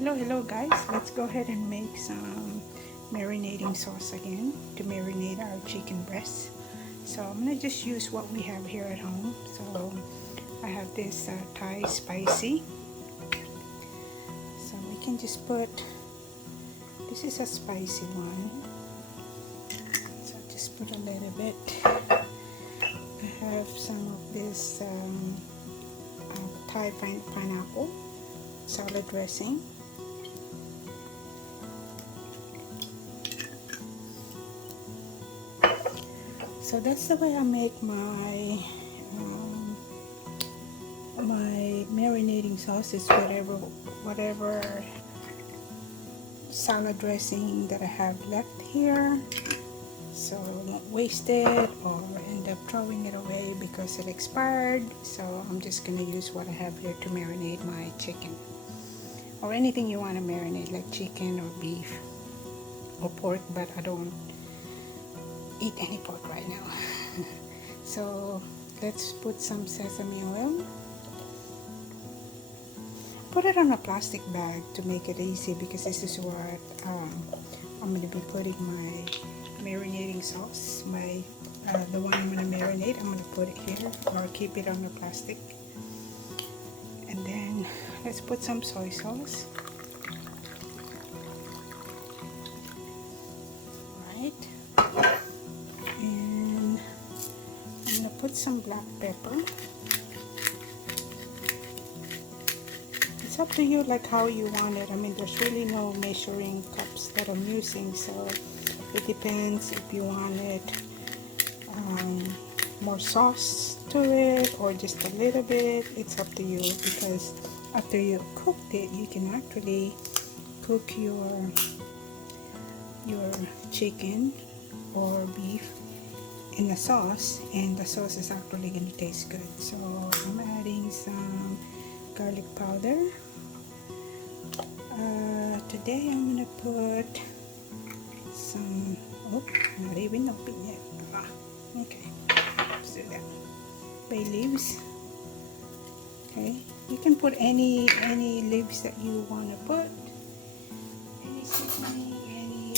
Hello guys, let's go ahead and make some marinating sauce again to marinate our chicken breast. So I'm gonna just use what we have here at home. So I have this Thai spicy, so we can just put, this is a spicy one, so just put a little bit. I have some of this Thai pineapple salad dressing. So that's the way I make my marinating sauce. Is whatever salad dressing that I have left here, so I won't waste it or end up throwing it away because it expired. So I'm just gonna use what I have here to marinate my chicken, or anything you want to marinate, like chicken or beef or pork, but I don't eat any pork right now. So let's put some sesame oil. Put it on a plastic bag to make it easy, because this is what I'm going to be putting my marinating sauce, the one I'm going to marinate. I'm going to put it here, or keep it on the plastic. And then let's put some soy sauce. Right. And I'm going to put some black pepper. It's up to you, like how you want it. I mean, there's really no measuring cups that I'm using, so it depends if you want it more sauce to it or just a little bit. It's up to you, because after you cooked it, you can actually cook your chicken or beef in the sauce, and the sauce is actually going to taste good. So I'm adding some garlic powder. Today I'm gonna put some, not even open yet. Okay, let's do that. Bay leaves. Okay, you can put any leaves that you want to put. Any seasoning, any.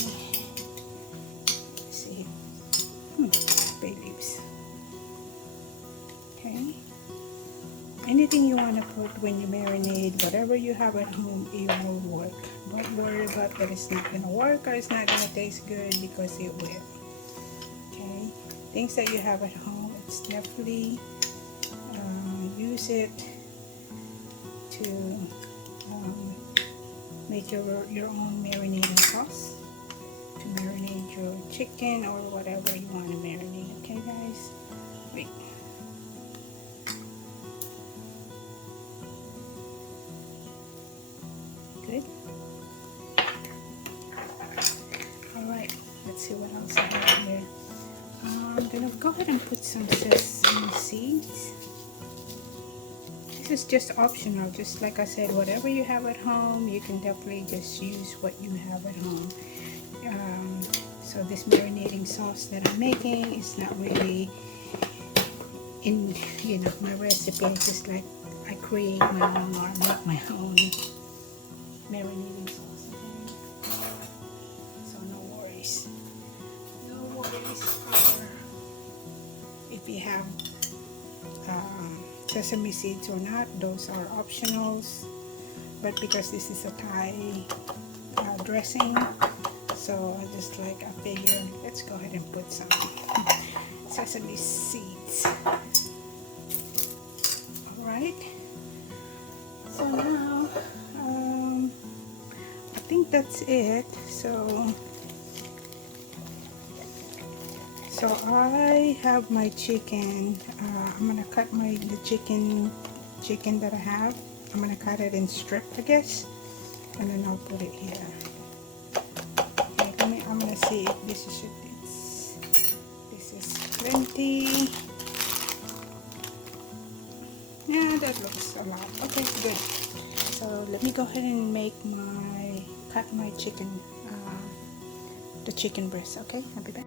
Let's see. Bay leaves. Okay. Anything you want to put when you marinate, whatever you have at home, it will work. Don't worry about that it's not going to work or it's not going to taste good, because it will. Okay, things that you have at home, it's definitely use it to make your own marinating sauce to marinate your chicken or whatever you want to marinate. Okay guys, wait. Good. Alright, let's see what else I have here. I'm gonna go ahead and put some sesame seeds. This is just optional, just like I said, whatever you have at home, you can definitely just use what you have at home. So this marinating sauce that I'm making is not really in my recipe. It's just like I create my own, or make my own marinating sauce. Okay? So no worries. No worries if you have sesame seeds or not. Those are optionals, but because this is a Thai dressing, so I figure let's go ahead and put some sesame seeds. Alright, so now I think that's it. So I have my chicken. I'm gonna cut the chicken that I have. I'm gonna cut it in strip, I guess, and then I'll put it here. Okay, I'm gonna see if this is plenty. Yeah, that looks a lot. Okay, good. So let me go ahead and cut my chicken, the chicken breast. Okay, I'll be back.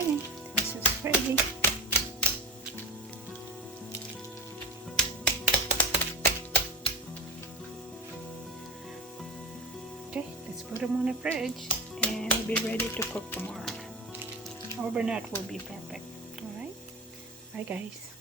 Okay, this is ready. Okay, let's put them on the fridge and we'll be ready to cook tomorrow. Overnight will be perfect. Alright, bye guys.